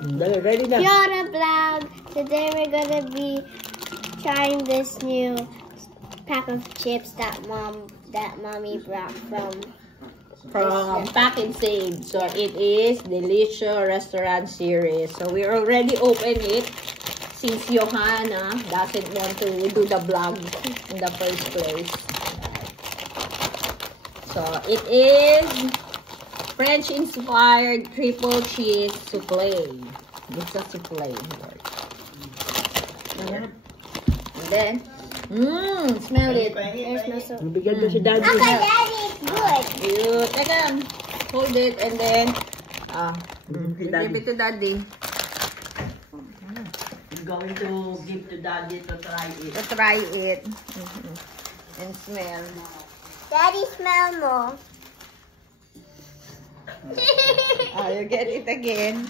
Ready na. Fiona Vlog. Today we're gonna be trying this new pack of chips that mommy brought from Pack and Save. So it is Delicious Restaurant Series. So we already opened it since Johanna doesn't want to do the vlog in the first place. So it is French-inspired triple cheese souffle. It's a souffle. And then, smell it. It smells so Bigyan ko si Daddy. Okay, Daddy, it's good. You take hold it and then give it to Daddy. I'm going to give to Daddy to try it. To try it. And smell. Daddy, smell more. You get it again.